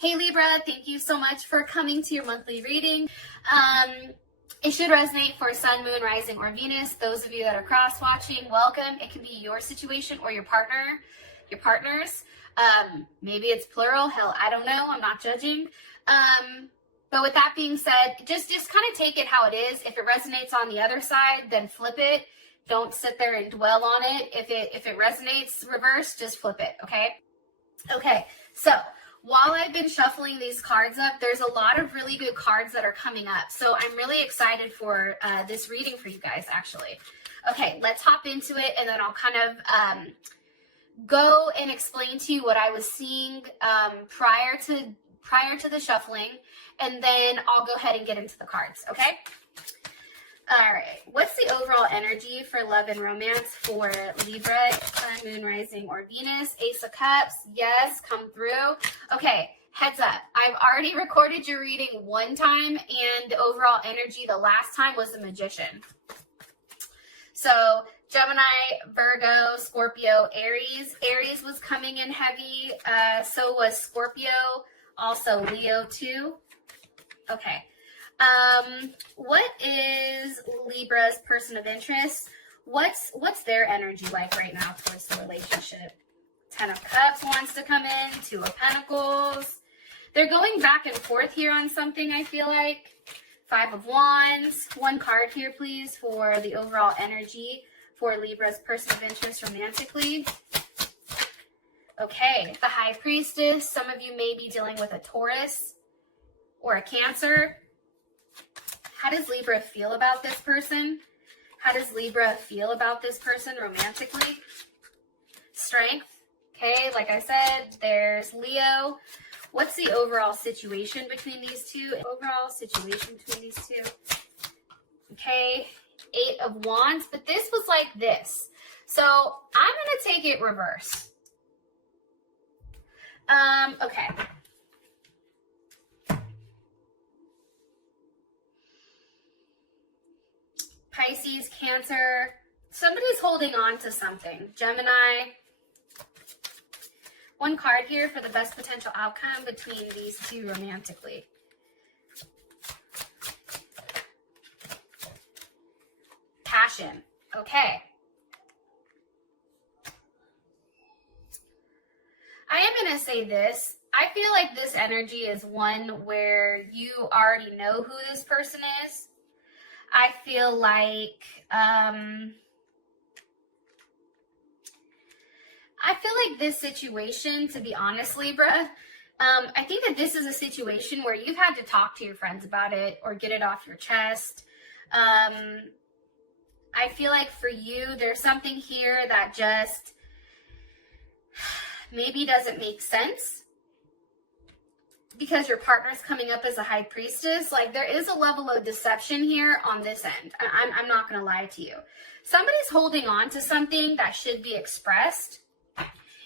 Hey Libra, thank you so much for coming to your monthly reading. It should resonate for Sun, Moon, Rising, or Venus. Those of you that are cross-watching, welcome. It can be your situation or your partner's. Maybe it's plural. Hell, I don't know. I'm not judging. But with that being said, just kind of take it how it is. If it resonates on the other side, then flip it. Don't sit there and dwell on it. If it resonates reverse, just flip it, okay? Okay, so while I've been shuffling these cards up, there's a lot of really good cards that are coming up. So I'm really excited for this reading for you guys, actually. Okay, let's hop into it, and then I'll kind of go and explain to you what I was seeing prior to the shuffling, and then I'll go ahead and get into the cards, okay? All right, what's the overall energy for love and romance for Libra, Sun, Moon, Rising, or Venus? Ace of Cups, yes, come through. Okay, heads up. I've already recorded your reading one time, and the overall energy the last time was the Magician. So Gemini, Virgo, Scorpio, Aries. Aries was coming in heavy. So was Scorpio. Also Leo too. Okay. What is Libra's person of interest? What's their energy like right now towards the relationship? 10 of Cups wants to come in, 2 of Pentacles. They're going back and forth here on something, I feel like. 5 of Wands. One card here, please, for the overall energy for Libra's person of interest romantically. Okay, the High Priestess. Some of you may be dealing with a Taurus or a Cancer. How does Libra feel about this person? How does Libra feel about this person romantically? Strength. Okay, like I said, there's Leo. What's the overall situation between these two? Overall situation between these two. Okay, 8 of Wands, but this was like this. So I'm going to take it reverse. Okay. Pisces, Cancer, somebody's holding on to something. Gemini. One card here for the best potential outcome between these two romantically. Passion. Okay. I am going to say this. I feel like this energy is one where you already know who this person is. I feel like this situation, to be honest, Libra, I think that this is a situation where you've had to talk to your friends about it or get it off your chest. I feel like for you, there's something here that just maybe doesn't make sense because your partner's coming up as a High Priestess. Like, there is a level of deception here on this end. I'm not going to lie to you. Somebody's holding on to something that should be expressed,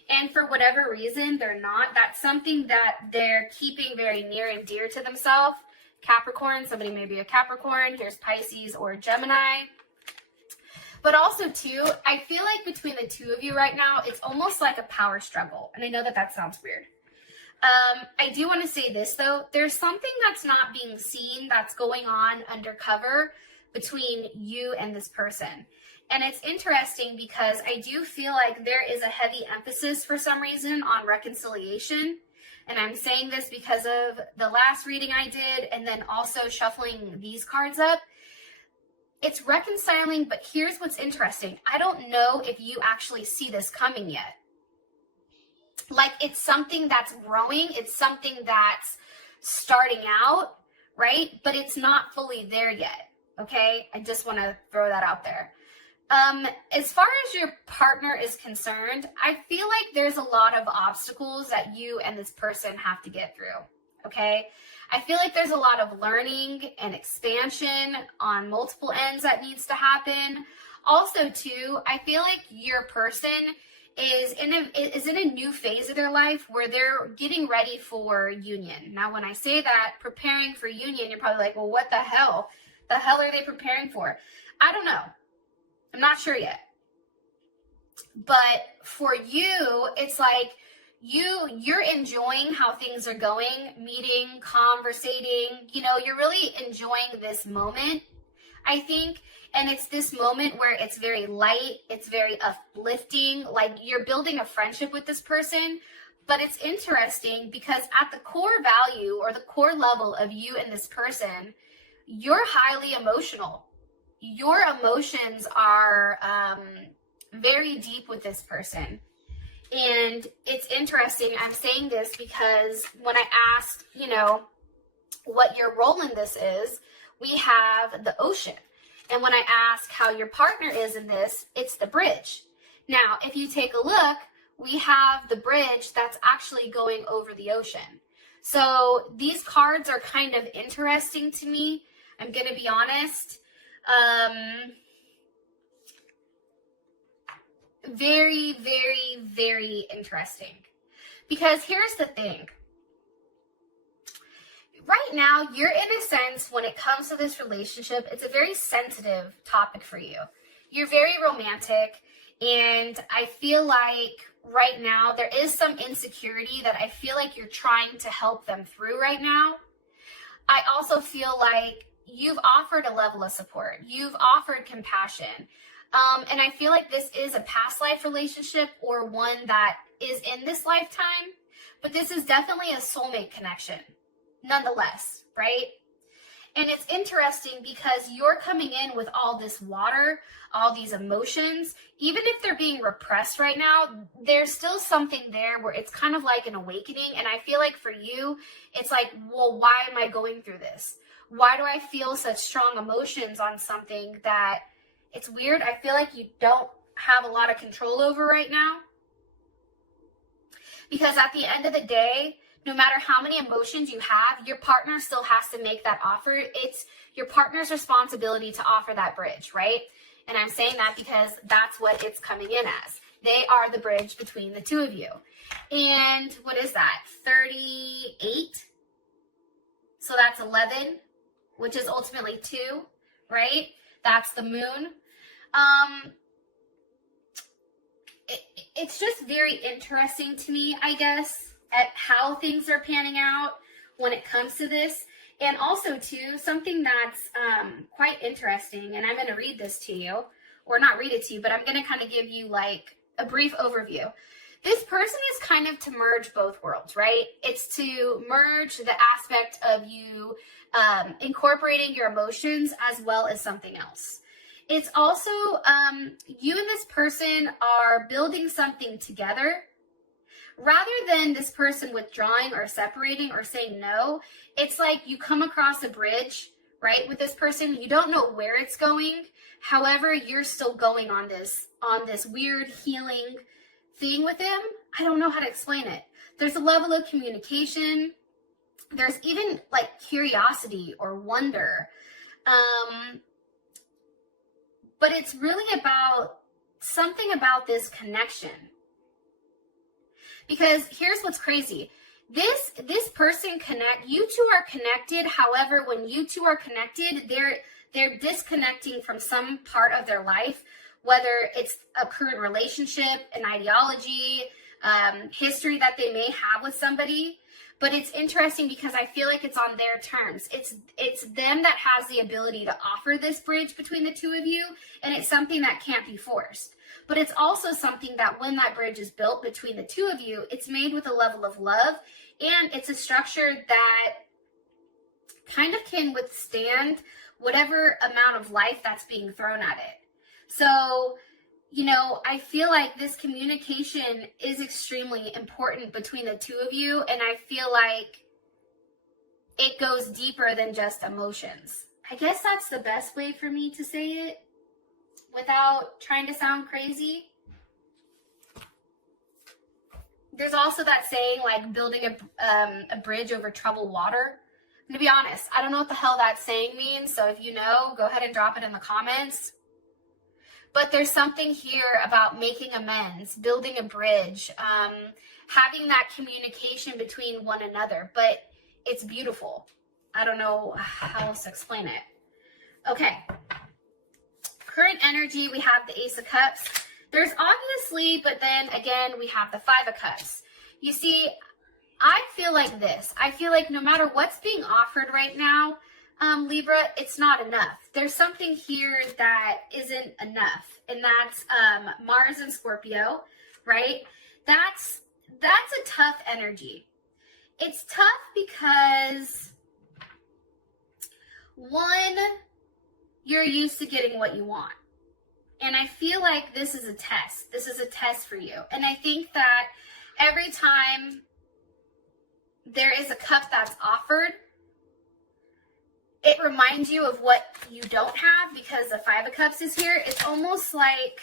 and for whatever reason, they're not. That's something that they're keeping very near and dear to themselves. Capricorn, somebody may be a Capricorn. Here's Pisces or Gemini. But also, too, I feel like between the two of you right now, it's almost like a power struggle. And I know that that sounds weird. I do want to say this, though. There's something that's not being seen that's going on undercover between you and this person. And it's interesting because I do feel like there is a heavy emphasis for some reason on reconciliation. And I'm saying this because of the last reading I did and then also shuffling these cards up. It's reconciling, but here's what's interesting. I don't know if you actually see this coming yet. Like, it's something that's growing. It's something that's starting out, right? But it's not fully there yet, okay? I just want to throw that out there. As far as your partner is concerned, I feel like there's a lot of obstacles that you and this person have to get through, okay? I feel like there's a lot of learning and expansion on multiple ends that needs to happen. Also, too, I feel like your person is in a new phase of their life where they're getting ready for union. Now, when I say that, preparing for union, you're probably like, well, what the hell? The hell are they preparing for? I don't know. I'm not sure yet. But for you, it's like you're enjoying how things are going, meeting, conversating, you know, you're really enjoying this moment, I think. And it's this moment where it's very light, it's very uplifting, like you're building a friendship with this person. But it's interesting because at the core value or the core level of you and this person, you're highly emotional. Your emotions are very deep with this person. And it's interesting, I'm saying this because when I asked, you know, what your role in this is, we have the ocean. And when I ask how your partner is in this, it's the bridge. Now, if you take a look, we have the bridge that's actually going over the ocean. So these cards are kind of interesting to me. I'm going to be honest. Very, very, very interesting. Because here's the thing. Right now, you're in a sense, when it comes to this relationship, it's a very sensitive topic for you. You're very romantic, and I feel like right now there is some insecurity that I feel like you're trying to help them through right now. I also feel like you've offered a level of support. You've offered compassion. And I feel like this is a past life relationship or one that is in this lifetime, but this is definitely a soulmate connection nonetheless, right? And it's interesting because you're coming in with all this water, all these emotions. Even if they're being repressed right now, there's still something there where it's kind of like an awakening. And I feel like for you, it's like, well, why am I going through this? Why do I feel such strong emotions on something that it's weird? I feel like you don't have a lot of control over right now. Because at the end of the day, no matter how many emotions you have, your partner still has to make that offer. It's your partner's responsibility to offer that bridge, right? And I'm saying that because that's what it's coming in as. They are the bridge between the two of you. And what is that? 38? So that's 11, which is ultimately 2, right? That's the moon. It's just very interesting to me, I guess, at how things are panning out when it comes to this. And also, too, something that's quite interesting, and I'm going to read this to you, or not read it to you, but I'm going to kind of give you like a brief overview. This person is kind of to merge both worlds, right? It's to merge the aspect of you incorporating your emotions as well as something else. It's also you and this person are building something together. Rather than this person withdrawing or separating or saying no, it's like you come across a bridge, right, with this person. You don't know where it's going. However, you're still going on this weird healing thing with him. I don't know how to explain it. There's a level of communication. There's even like curiosity or wonder. But it's really about something about this connection. Because here's what's crazy. This person you two are connected. However, when you two are connected, they're disconnecting from some part of their life, whether it's a current relationship, an ideology, history that they may have with somebody. But it's interesting because I feel like it's on their terms. It's them that has the ability to offer this bridge between the two of you, and it's something that can't be forced. But it's also something that when that bridge is built between the two of you, it's made with a level of love, and it's a structure that kind of can withstand whatever amount of life that's being thrown at it. So, you know, I feel like this communication is extremely important between the two of you, and I feel like it goes deeper than just emotions. I guess that's the best way for me to say it without trying to sound crazy. There's also that saying, like, building a bridge over troubled water. And to be honest, I don't know what the hell that saying means, so if you know, go ahead and drop it in the comments. But there's something here about making amends, building a bridge, having that communication between one another. But it's beautiful. I don't know how else to explain it. Okay. Current energy, we have the Ace of Cups. There's obviously, but then again, we have the Five of Cups. You see, I feel like this. I feel like no matter what's being offered right now, Libra, it's not enough. There's something here that isn't enough, and that's Mars and Scorpio, right? That's a tough energy. It's tough because, one, you're used to getting what you want. And I feel like this is a test. This is a test for you. And I think that every time there is a cup that's offered, it reminds you of what you don't have, because the Five of Cups is here. It's almost like,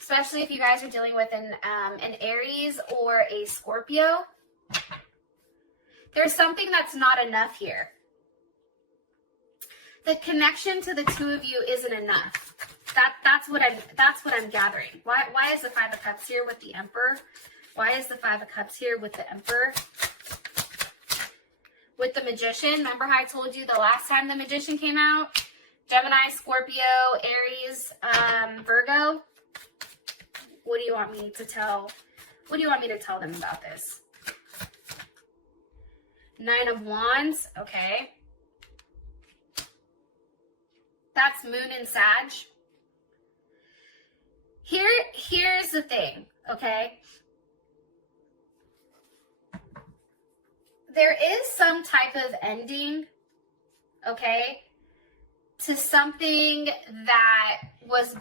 especially if you guys are dealing with an Aries or a Scorpio, there's something that's not enough here. The connection to the two of you isn't enough. That's what I'm gathering. Why is the Five of Cups here with the Emperor? Why is the Five of Cups here with the Emperor? With the Magician, remember how I told you the last time the Magician came out? Gemini, Scorpio, Aries, Virgo. What do you want me to tell? What do you want me to tell them about this? Nine of Wands, okay. That's Moon and Sag. Here's the thing, okay? There is some type of ending, okay, to something that was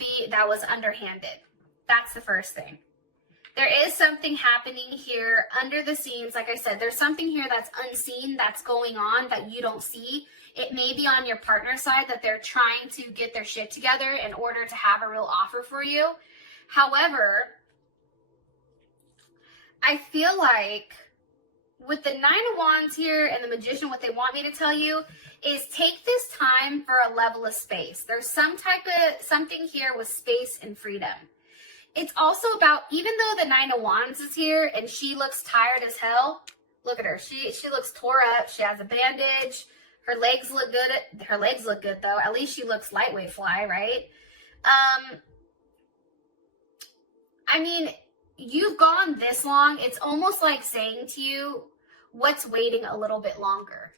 underhanded. That's the first thing. There is something happening here under the scenes. Like I said, there's something here that's unseen, that's going on that you don't see. It may be on your partner's side that they're trying to get their shit together in order to have a real offer for you. However, I feel like with the Nine of Wands here and the Magician, what they want me to tell you is take this time for a level of space. There's something here with space and freedom. It's also about, even though the Nine of Wands is here and she looks tired as hell, look at her. She looks tore up. She has a bandage. Her legs look good. Her legs look good though. At least she looks lightweight fly, right? I mean, you've gone this long. It's almost like saying to you, what's waiting a little bit longer?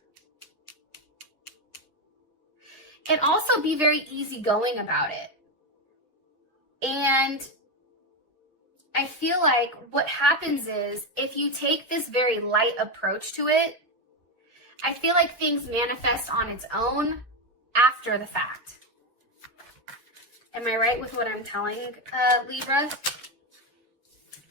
And also be very easygoing about it. And I feel like what happens is, if you take this very light approach to it, I feel like things manifest on its own after the fact. Am I right with what I'm telling Libra?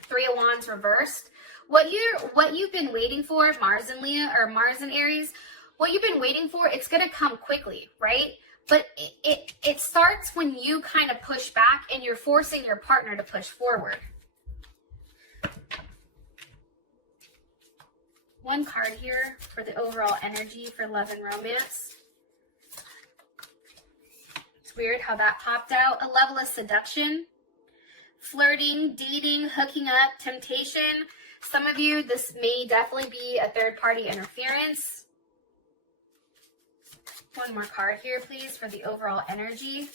Three of Wands reversed. What you've been waiting for, Mars and Leo, or Mars and Aries, what you've been waiting for, it's gonna come quickly, right? But it starts when you kind of push back and you're forcing your partner to push forward. One card here for the overall energy for love and romance. It's weird how that popped out. A level of seduction, flirting, dating, hooking up, temptation. Some of you, this may definitely be a third-party interference. One more card here, please, for the overall energy.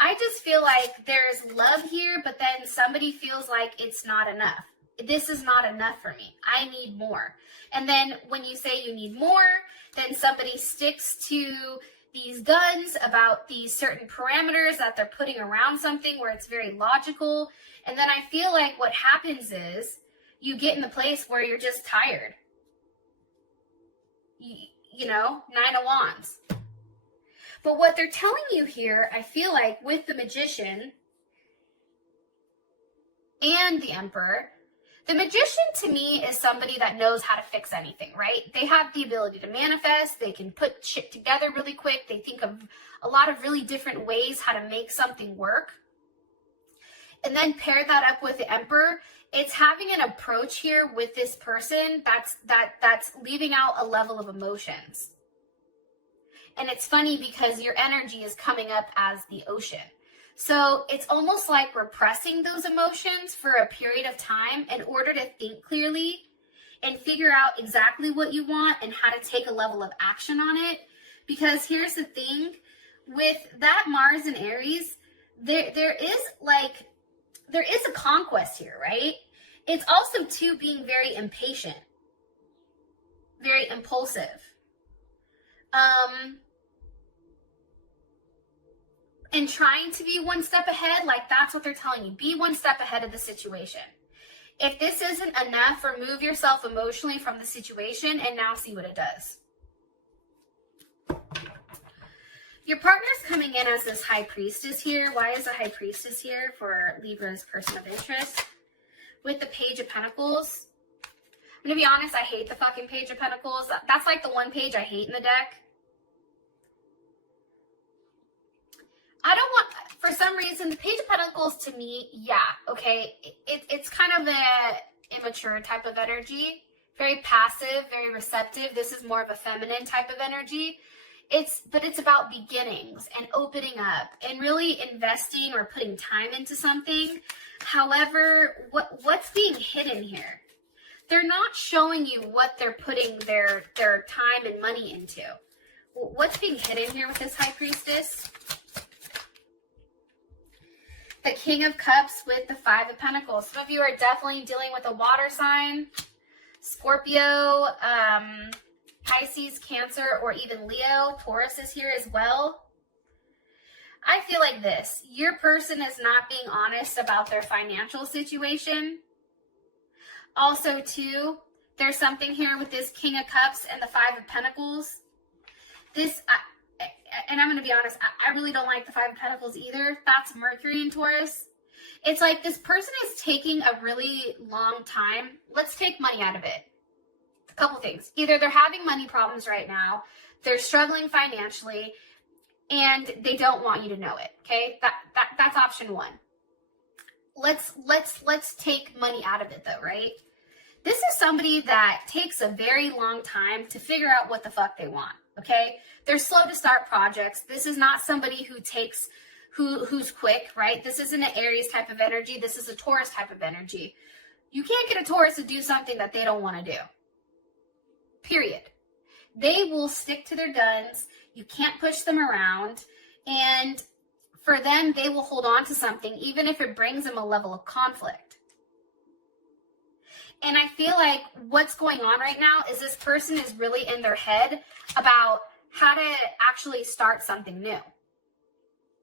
I just feel like there's love here, but then somebody feels like it's not enough. This is not enough for me. I need more. And then when you say you need more, then somebody sticks to these guns about these certain parameters that they're putting around something where it's very logical. And then I feel like what happens is you get in the place where you're just tired. You know, Nine of Wands. But what they're telling you here, I feel like with the Magician and the Emperor, the Magician to me is somebody that knows how to fix anything, right? They have the ability to manifest. They can put shit together really quick. They think of a lot of really different ways how to make something work. And then pair that up with the Emperor. It's having an approach here with this person that's leaving out a level of emotions. And it's funny because your energy is coming up as the ocean. So it's almost like repressing those emotions for a period of time in order to think clearly and figure out exactly what you want and how to take a level of action on it. Because here's the thing, with that Mars and Aries, there is a conquest here, right? It's also, too, being very impatient, very impulsive. And trying to be one step ahead, like that's what they're telling you. Be one step ahead of the situation. If this isn't enough, remove yourself emotionally from the situation and now see what it does. Your partner's coming in as this high priestess here. Why is the high priestess here for Libra's person of interest? With the Page of Pentacles. I'm going to be honest, I hate the fucking Page of Pentacles. That's like the one page I hate in the deck. I don't want, for some reason, the Page of Pentacles to me, yeah, okay, it's kind of the immature type of energy. Very passive, very receptive. This is more of a feminine type of energy. But it's about beginnings and opening up and really investing or putting time into something. However, what's being hidden here? They're not showing you what they're putting their time and money into. What's being hidden here with this High Priestess? The King of Cups with the Five of Pentacles. Some of you are definitely dealing with a water sign. Scorpio, Pisces, Cancer, or even Leo. Taurus is here as well. I feel like this. Your person is not being honest about their financial situation. Also, too, there's something here with this King of Cups and the Five of Pentacles. And I'm going to be honest, I really don't like the Five of Pentacles either. That's Mercury in Taurus. It's like this person is taking a really long time. Let's take money out of it. A couple things. Either they're having money problems right now, they're struggling financially, and they don't want you to know it. Okay? That's option one. Let's take money out of it though, right? This is somebody that takes a very long time to figure out what the fuck they want. Okay? They're slow to start projects. This is not somebody who's quick, right? This isn't an Aries type of energy. This is a Taurus type of energy. You can't get a Taurus to do something that they don't want to do. Period. They will stick to their guns. You can't push them around. And for them, they will hold on to something, even if it brings them a level of conflict. And I feel like what's going on right now is this person is really in their head about how to actually start something new.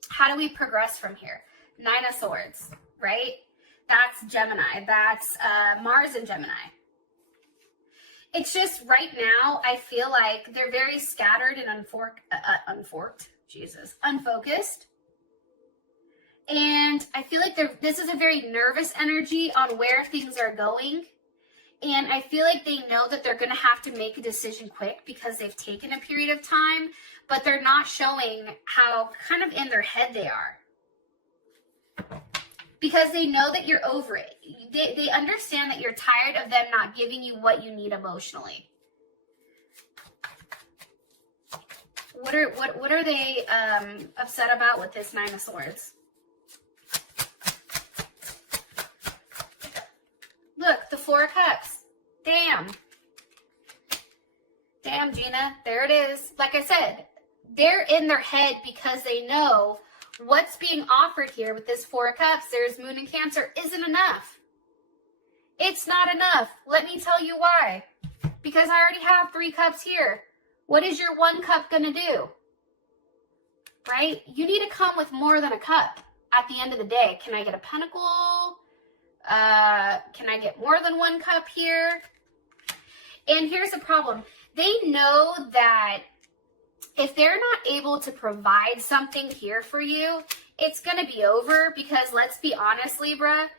How do we progress from here? Nine of Swords, right? That's Gemini. That's Mars and Gemini. It's just right now, I feel like they're very scattered and unfocused. And I feel like this is a very nervous energy on where things are going. And I feel like they know that they're going to have to make a decision quick because they've taken a period of time, but they're not showing how kind of in their head they are. Because they know that you're over it. They understand that you're tired of them not giving you what you need emotionally. What are they upset about with this Nine of Swords? Look, the Four of Cups. Damn. Damn, Gina. There it is. Like I said, they're in their head because they know what's being offered here with this Four of Cups. There's Moon and Cancer isn't enough. It's not enough. Let me tell you why. Because I already have 3 cups here. What is your 1 cup going to do? Right? You need to come with more than a cup at the end of the day. Can I get a pentacle? Can I get more than 1 cup here? And here's the problem. They know that if they're not able to provide something here for you, it's going to be over because let's be honest, Libra,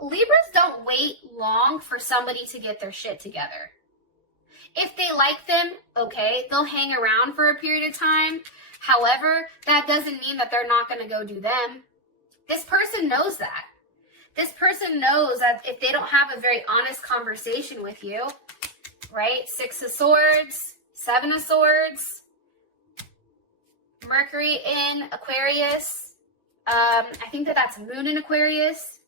Libras don't wait long for somebody to get their shit together. If they like them, okay, they'll hang around for a period of time. However, that doesn't mean that they're not going to go do them. This person knows that. This person knows that if they don't have a very honest conversation with you, right? 6 of Swords, 7 of Swords, Mercury in Aquarius. I think that's Moon in Aquarius.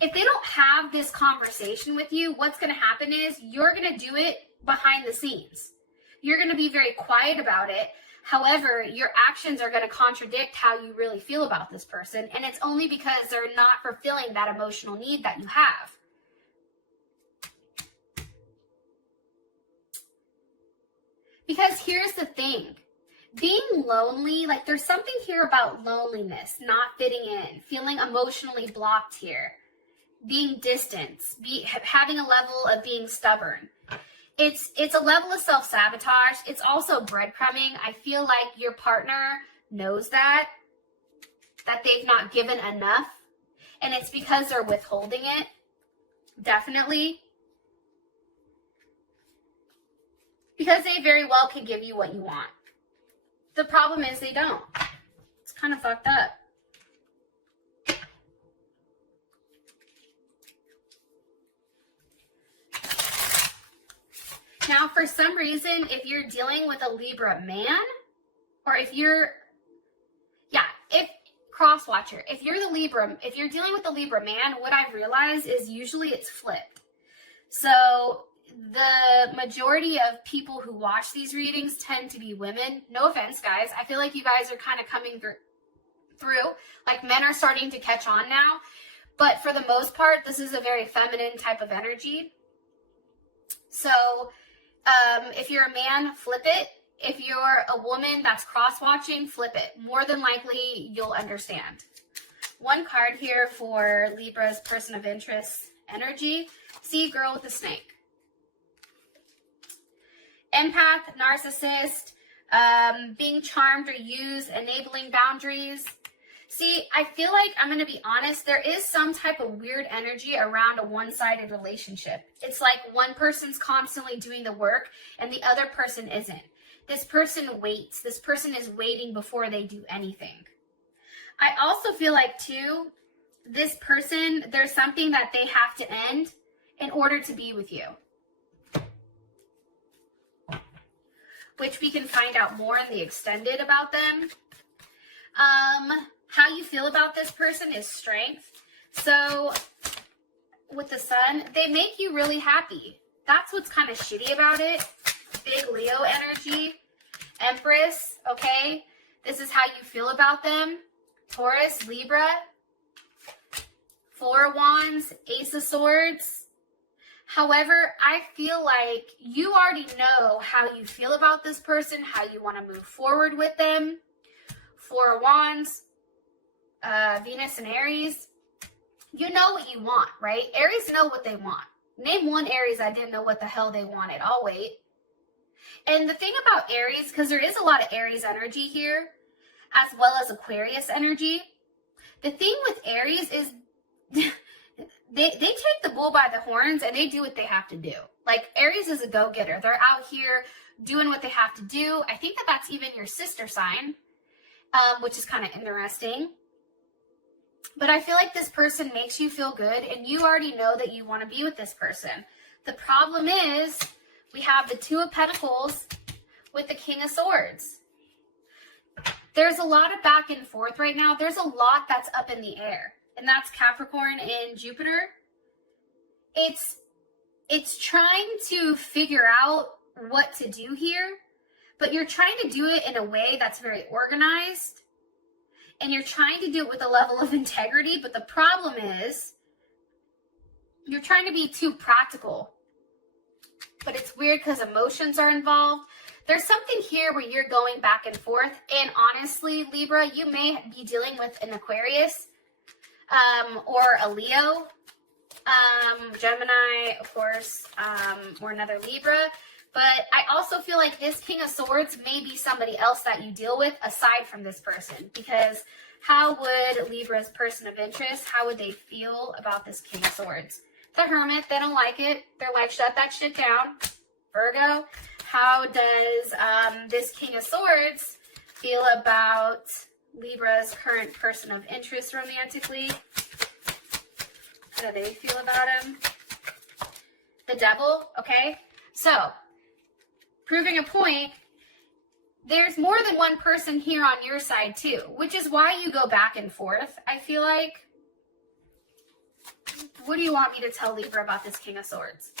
If they don't have this conversation with you, what's going to happen is you're going to do it behind the scenes. You're going to be very quiet about it, However, your actions are going to contradict how you really feel about this person, and it's only because they're not fulfilling that emotional need that you have. Because here's the thing. Being lonely, like there's something here about loneliness, not fitting in, feeling emotionally blocked here, being distant, having a level of being stubborn. It's a level of self-sabotage. It's also breadcrumbing. I feel like your partner knows that they've not given enough, and it's because they're withholding it. Definitely. Because they very well could give you what you want. The problem is they don't. It's kind of fucked up. Now, for some reason, if you're dealing with a Libra man, or if cross-watcher, if you're dealing with the Libra man, what I've realized is usually it's flipped. So the majority of people who watch these readings tend to be women. No offense, guys. I feel like you guys are kind of coming through. Like, men are starting to catch on now. But for the most part, this is a very feminine type of energy. So if you're a man, flip it. If you're a woman that's cross-watching, flip it. More than likely, you'll understand. One card here for Libra's person of interest energy. See, girl with the snake. Empath, narcissist, being charmed or used, enabling boundaries. See, I feel like, I'm going to be honest, there is some type of weird energy around a one-sided relationship. It's like one person's constantly doing the work and the other person isn't. This person waits. This person is waiting before they do anything. I also feel like, too, this person, there's something that they have to end in order to be with you. Which we can find out more in the extended about them. How you feel about this person is strength. So with the sun, they make you really happy. That's what's kind of shitty about it. Big Leo energy. Empress, okay? This is how you feel about them. Taurus, Libra. Four of Wands, Ace of Swords. However, I feel like you already know how you feel about this person, how you want to move forward with them. Four of Wands, Venus and Aries. You know what you want, right? Aries know what they want. Name one Aries that didn't know what the hell they wanted. I'll wait. And the thing about Aries, because there is a lot of Aries energy here, as well as Aquarius energy. The thing with Aries is they take the bull by the horns and they do what they have to do. Like, Aries is a go-getter. They're out here doing what they have to do. I think that that's even your sister sign, which is kind of interesting. But I feel like this person makes you feel good, and you already know that you want to be with this person. The problem is we have the Two of Pentacles with the King of Swords. There's a lot of back and forth right now. There's a lot that's up in the air, and that's Capricorn and Jupiter. It's trying to figure out what to do here, but you're trying to do it in a way that's very organized. And you're trying to do it with a level of integrity, but the problem is you're trying to be too practical. But it's weird because emotions are involved. There's something here where you're going back and forth. And honestly, Libra, you may be dealing with an Aquarius or a Leo, Gemini, of course, or another Libra. But I also feel like this King of Swords may be somebody else that you deal with aside from this person. Because how would Libra's person of interest, how would they feel about this King of Swords? The Hermit, they don't like it. They're like, shut that shit down. Virgo, how does this King of Swords feel about Libra's current person of interest romantically? How do they feel about him? The Devil, okay? So, proving a point, there's more than one person here on your side too, which is why you go back and forth, I feel like. What do you want me to tell Libra about this King of Swords?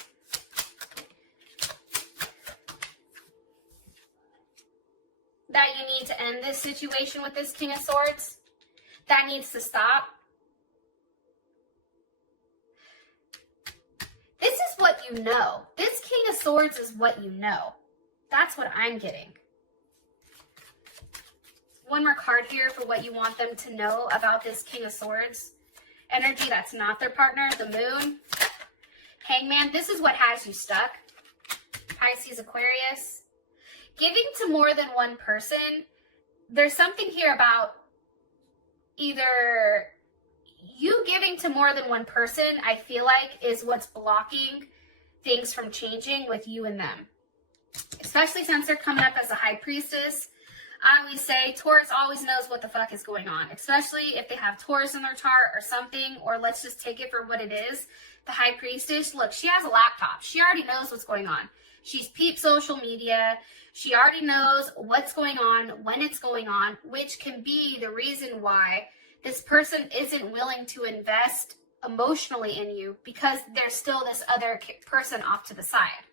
that you need to end this situation with this King of Swords. That needs to stop. This is what you know. This King of Swords is what you know. That's what I'm getting. One more card here for what you want them to know about this King of Swords. Energy that's not their partner, the Moon. Hangman, this is what has you stuck. Pisces, Aquarius. Giving to more than one person. There's something here about either you giving to more than one person, I feel like, is what's blocking things from changing with you and them. Especially since they're coming up as a High Priestess. I always say Taurus always knows what the fuck is going on, especially if they have Taurus in their chart or something, or let's just take it for what it is. The High Priestess, look, she has a laptop. She already knows what's going on. She's peeped social media. She already knows what's going on, when it's going on, which can be the reason why this person isn't willing to invest emotionally in you because there's still this other person off to the side.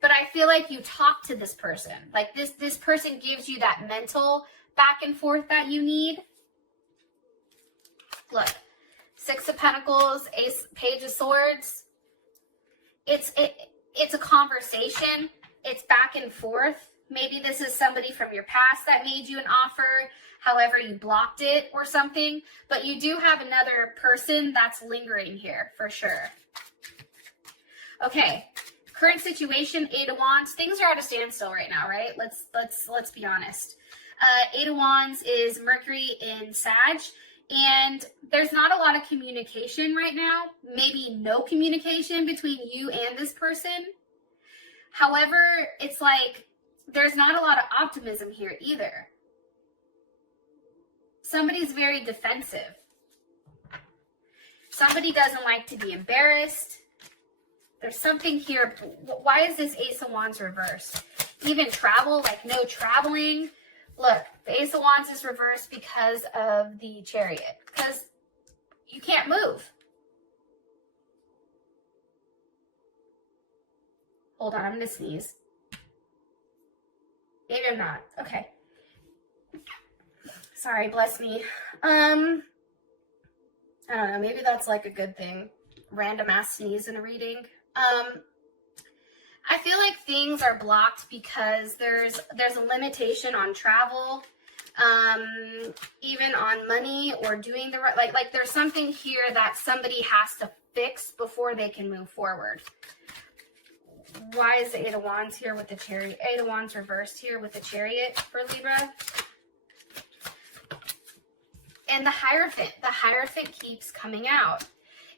But I feel like you talk to this person. Like this person gives you that mental back and forth that you need. Look, Six of Pentacles, Page of Swords. It's a conversation. It's back and forth. Maybe this is somebody from your past that made you an offer. However, you blocked it or something. But you do have another person that's lingering here for sure. Okay. Current situation, Eight of Wands. Things are at a standstill right now, right? Let's be honest. Eight of Wands is Mercury in Sag, and there's not a lot of communication right now. Maybe no communication between you and this person. However, it's like there's not a lot of optimism here either. Somebody's very defensive. Somebody doesn't like to be embarrassed. There's something here. Why is this Ace of Wands reversed? Even travel, like no traveling. Look, the Ace of Wands is reversed because of the Chariot. Because you can't move. Hold on, I'm going to sneeze. Maybe I'm not. Okay. Sorry, bless me. I don't know. Maybe that's like a good thing. Random ass sneeze in a reading. I feel like things are blocked because there's a limitation on travel, even on money or doing the right, like there's something here that somebody has to fix before they can move forward. Why is the Eight of Wands here with the Chariot? Eight of Wands reversed here with the Chariot for Libra. And the Hierophant keeps coming out.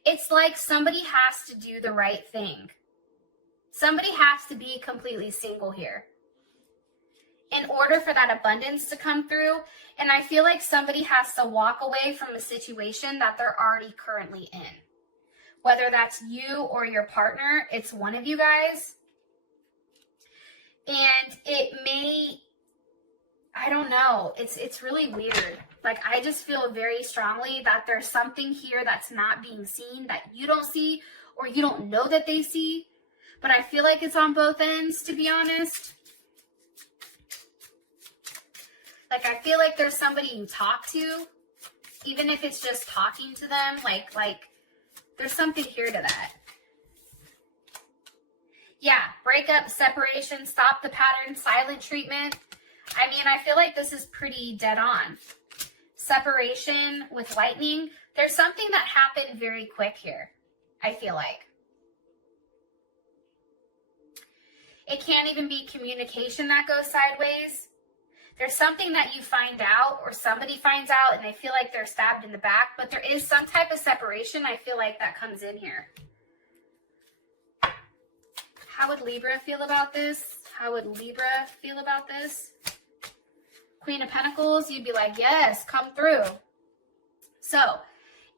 It's like somebody has to do the right thing. Somebody has to be completely single here in order for that abundance to come through. And I feel like somebody has to walk away from a situation that they're already currently in. Whether that's you or your partner, it's one of you guys. And it may, I don't know, it's really weird. Like, I just feel very strongly that there's something here that's not being seen, that you don't see, or you don't know that they see. But I feel like it's on both ends, to be honest. Like, I feel like there's somebody you talk to, even if it's just talking to them. Like there's something here to that. Yeah, breakup, separation, stop the pattern, silent treatment. I mean, I feel like this is pretty dead on. Separation with lightning. There's something that happened very quick here, I feel like. It can't even be communication that goes sideways. There's something that you find out or somebody finds out and they feel like they're stabbed in the back, but there is some type of separation, I feel like, that comes in here. How would Libra feel about this? How would Libra feel about this? Queen of Pentacles, you'd be like, yes, come through. So,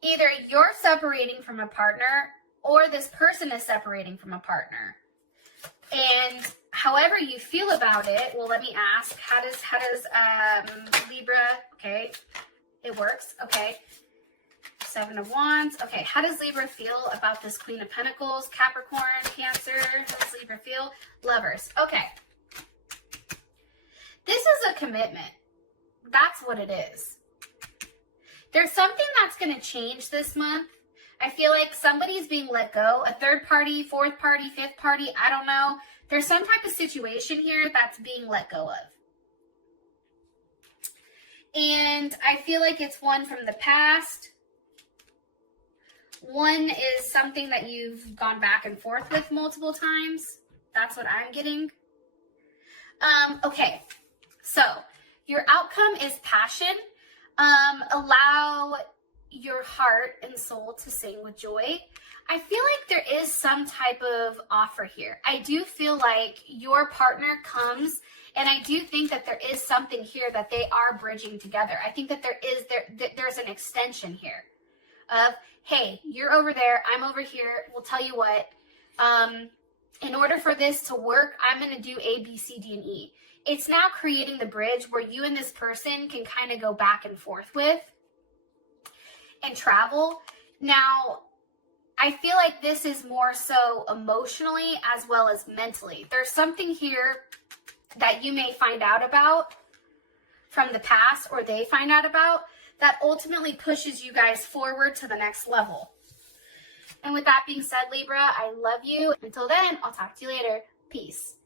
either you're separating from a partner or this person is separating from a partner. And however you feel about it, well, let me ask, how does Libra, okay, it works, okay. Seven of Wands, okay, how does Libra feel about this Queen of Pentacles, Capricorn, Cancer, how does Libra feel? Lovers, okay. This is a commitment. That's what it is. There's something that's going to change this month. I feel like somebody's being let go. A third party, fourth party, fifth party, I don't know. There's some type of situation here that's being let go of. And I feel like it's one from the past. One is something that you've gone back and forth with multiple times. That's what I'm getting. Okay, so your outcome is passion. Allow your heart and soul to sing with joy. I feel like there is some type of offer here. I do feel like your partner comes, and I do think that there is something here that they are bridging together. I think that there's an extension here of, hey, you're over there, I'm over here. We'll tell you what, in order for this to work, I'm going to do A, B, C, D, and E. It's now creating the bridge where you and this person can kind of go back and forth with and travel. Now, I feel like this is more so emotionally as well as mentally. There's something here that you may find out about from the past, or they find out about, that ultimately pushes you guys forward to the next level. And with that being said, Libra, I love you. Until then, I'll talk to you later. Peace.